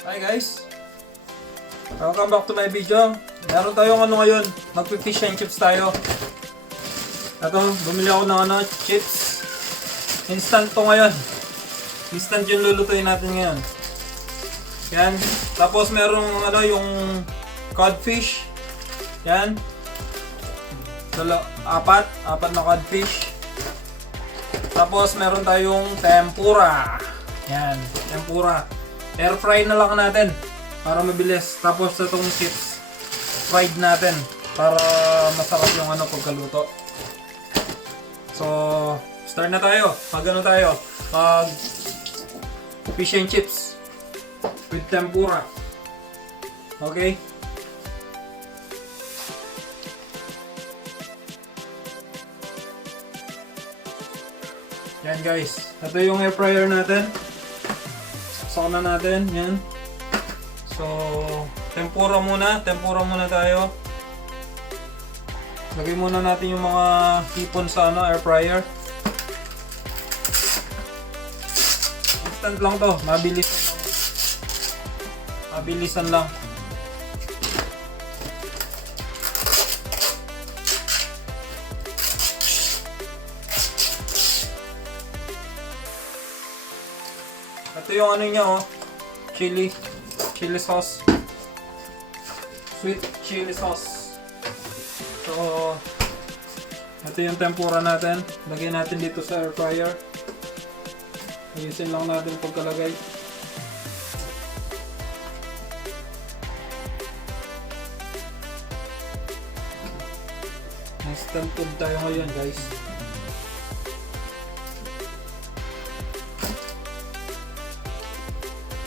Hi guys! Welcome back to my video. Meron tayong ngayon, magpi-fish and chips tayo. Ito, bumili ako ng chips. Instant to ngayon. Instant yung lulutuin natin ngayon. Yan. Tapos merong yung codfish. Yan. Apat na codfish. Tapos meron tayong tempura. Yan, tempura. Air fry na lang natin para mabilis. Tapos itong chips, fried natin para masarap yung pagkaluto. So, start na tayo. Tayo? Fish and chips with tempura. Okay? Yan guys. Ito yung air fryer natin. Saksakan na natin. Yan. So, tempura muna tayo. Lagay muna natin yung mga hipon sa air fryer. Instant lang to, mabilisan lang. Ito yung niya chili sauce. Sweet chili sauce. So, ito yung tempura natin. Lagyan natin dito sa air fryer. Ayusin lang natin pagkalagay. Instant food tayo ngayon guys.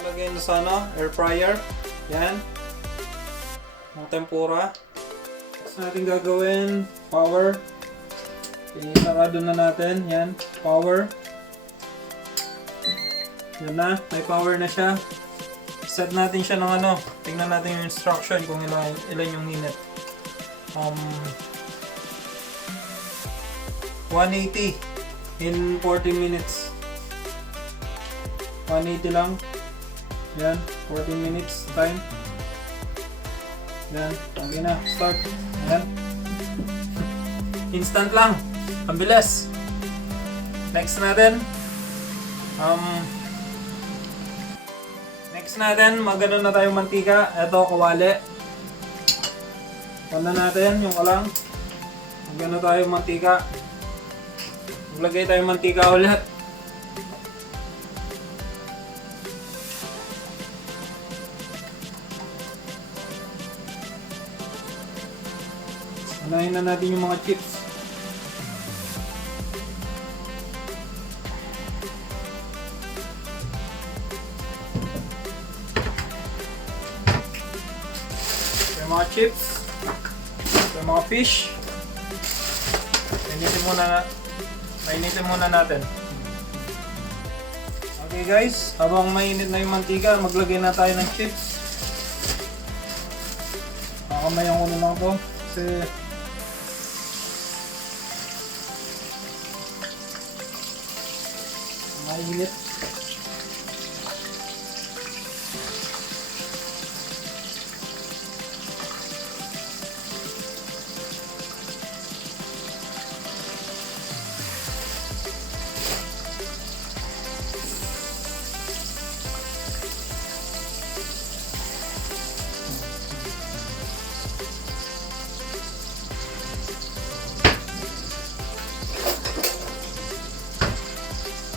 Lagay na sa air fryer. Yan. Ang tempura. Next natin gagawin, power. Isarado na natin. Yan, power. Yan na, may power na siya. Set natin siya ng tingnan natin yung instruction kung ilan yung minute. 180 in 40 minutes. 180 lang. Yan, 14 minutes time. Yan, okay na, start. Yan. Instant lang. Ang bilis. Next natin. Magano na tayong mantika. Ito, kawali. Panda natin yung kalang. Magano tayong mantika. Maglagay tayong mantika ulit. Unahin na natin yung mga chips. Yung mga chips. Yung mga fish. Painitin muna natin. Okay guys, habang mainit na yung mantika, maglagay na tayo ng chips. Kakamayan ko naman ito kasi mainit.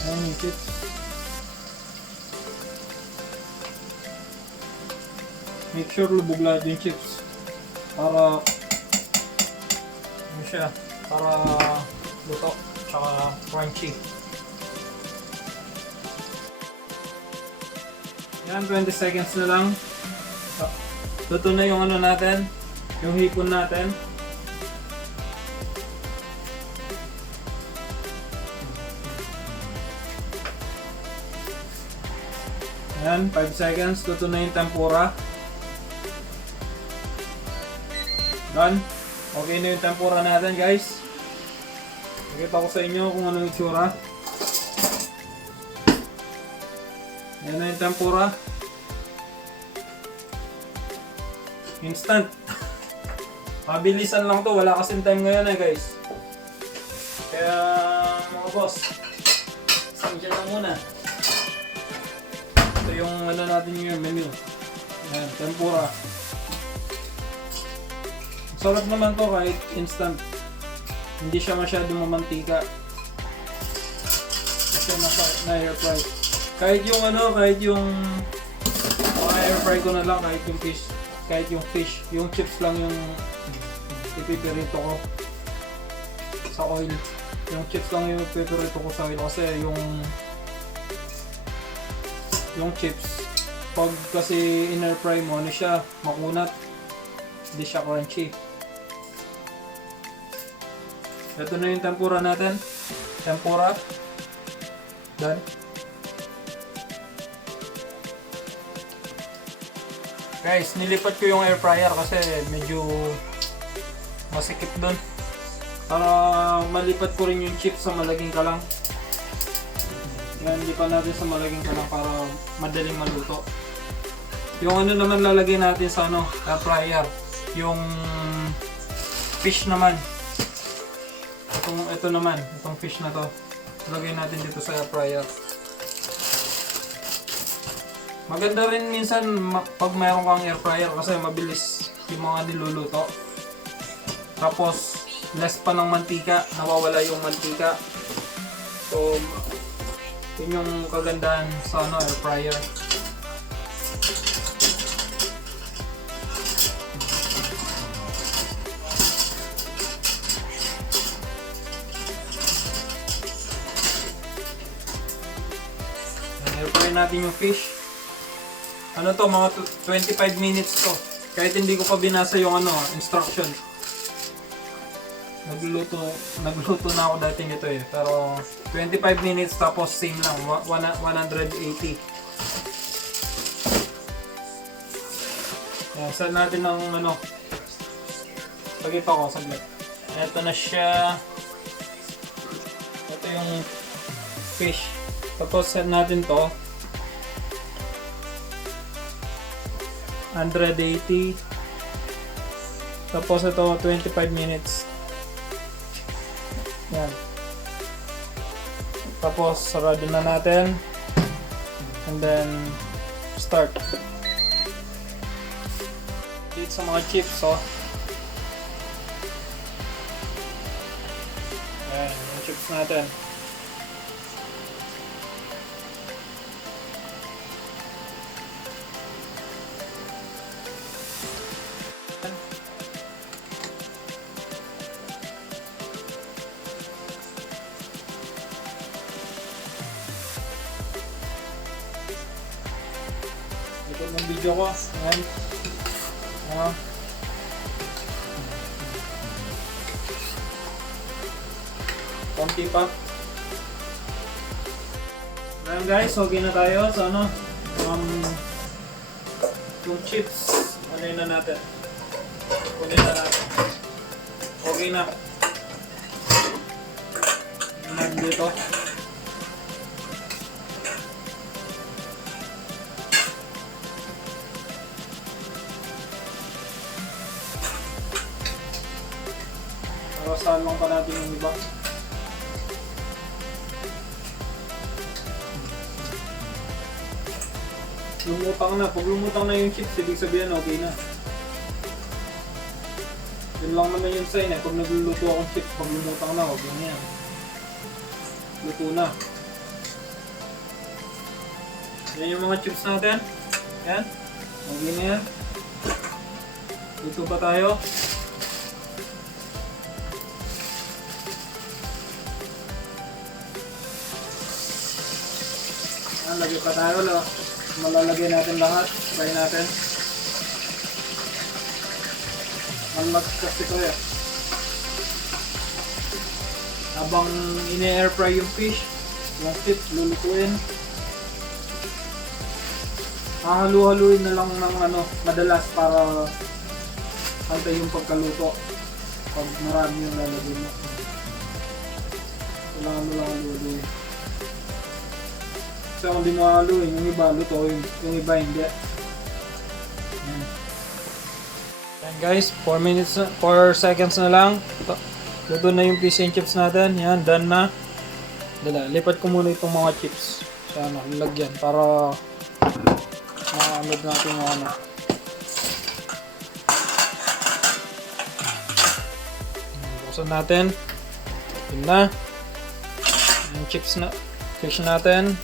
Ayan yung chips. Make sure lubog lahat yung chips para para luto tsaka crunchy. Yan, 20 seconds na lang. Luto na yung natin, yung hipon natin. Yan, 5 seconds. Luto na yung tempura. Done. Okay na yung tempura natin guys. Pakita ko sa inyo kung ano yung itsura. Yan na yung tempura. Instant. Mabilisan lang to, wala kasing time ngayon guys. Kaya mga boss, isang dyan lang muna. Ito yung ano natin yung menu. Ayan, tempura. Sarap naman to kahit instant. Hindi siya masyadong mamantika. Kasi na air fry. Kahit yung air fry ko na lang, kahit yung fish, yung chips lang yung ipipirito ko sa oil. Yung chips lang yung ipipirito ko sa oil kasi yung chips pag kasi in air fry mo, ano siya, makunat. Hindi siya crunchy. Ito na yung tempura natin. Tempura. Done. Guys, nilipat ko yung air fryer kasi medyo masikip doon. Para malipat ko rin yung chips sa malaging kalang. Yan, lipat natin sa malaging kalang para madaling maluto. Yung ano naman lalagay natin sa air fryer. Yung fish naman. Ito naman, itong fish na to. Lagay natin dito sa air fryer. Maganda rin minsan pag mayroon kang air fryer kasi mabilis yung mga niluluto. Tapos less pa ng mantika, nawawala yung mantika. So yun yung kagandahan sa air fryer. Air fry natin yung fish. Ano to, mga 25 minutes to. Kahit hindi ko pa binasa yung instruction. Nagluto na ako dati nito pero 25 minutes tapos same lang, 180. Yan, set natin ng pagkita ko saglit. Ito na siya. Ito yung fish. Tapos set natin to 180. Tapos ito 25 minutes. Yan. Tapos sarado na natin. And then start. Dito sa mga chips Yan, yung chips natin. Ito yung video ko. Ayan. Konti pa. Ayan guys, okay na tayo. So yung chips, na natin. Kunin na natin. Okay na. Dito. Saan lang pa natin yung iba. Lumutang na. Pag lumutang na yung chips, ibig sabihin okay na. Yun lang naman yung sign Pag nagluluto akong chips, pag lumutang na, okay na yan. Luto na. Yan yung mga chips natin. Yan. Okay na yan. Luto pa tayo. Lagay pa tayo, malalagay natin lahat. Try natin. Malag kasi ito Habang ini-air fry yung fish, yung chips, lulutuin. Hahalu-haluin na lang ng madalas para pantay yung pagkaluto. Pag marami yung lalagay mo. Kailangan mo lang haluin. So kung di mo haluin, yung iba luto, yung iba hindi. Guys, 4 minutes, 4 seconds na lang. Luto na yung fish and chips natin. Yan, done na. Lipat ko muna itong mga chips sa lalagyan para ma-amid natin yung ano. Buksan natin. Yun na. Yung chips na, fish natin.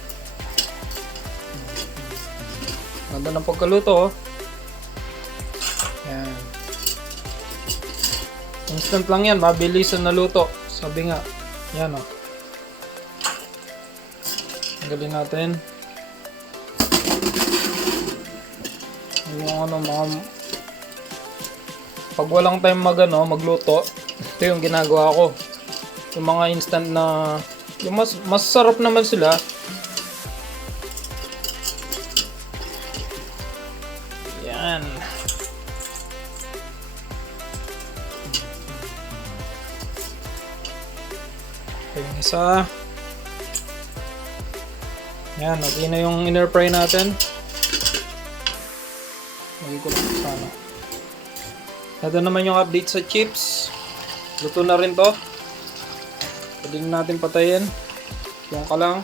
Ganda ng pagkaluto, oh. Yan. Instant lang yan, mabilis na luto. Sabi nga, yan, oh. Tanggalin natin. Yung ano, pag walang time magluto, ito yung ginagawa ko. Yung mga instant na, yung mas sarap naman sila. Yan. Ito yung isa. Yan, okay na yung inner fry natin. Lagay ko lang sana. Ito naman yung update sa chips. Luto na rin to. Pwede natin patayin. Yung ka lang.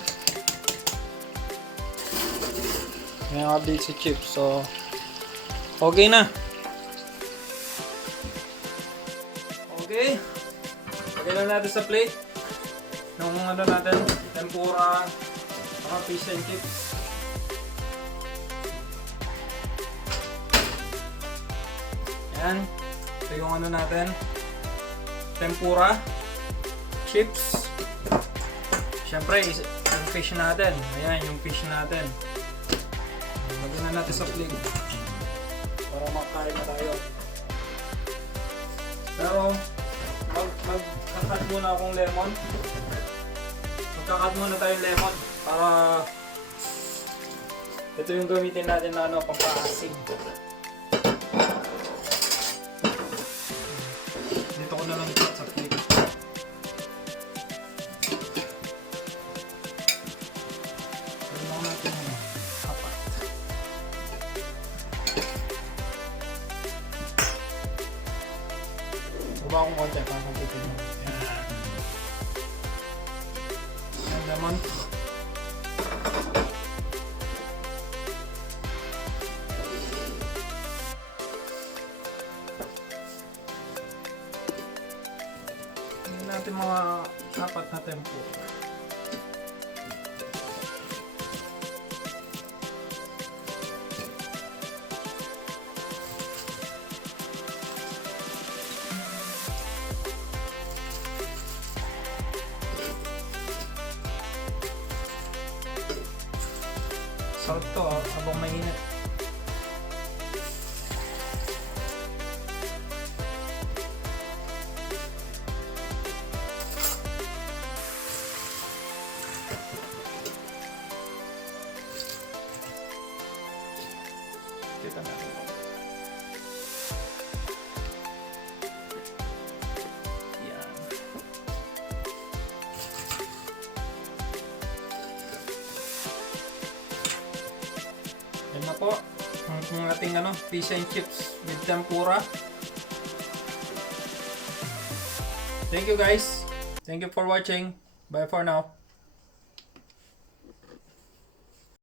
Yan yung update sa chips. So, okay na. Okay. Lagay lang natin sa plate. Yung ano natin, tempura, saka fish and chips. Yan. Ito yung ano natin, tempura, chips. Siyempre, yung fish natin. Ayan, yung fish natin. Lagyan na natin sa plate para makain na tayo. Pero, magkakat muna akong lemon. Magkakat muna tayong lemon para ito yung gamitin natin na ano, pampaasim. Dito ko na lang cut sa plate. Gawin natin yung apat. Baba akong konti para magpipin mo. Yan lemon. Natin mga apat na tempo. Salt to habang mainit. Kita natin po. Yan. Yan na po ang ating ano, fish and chips with tempura. Thank you guys. Thank you for watching. Bye for now.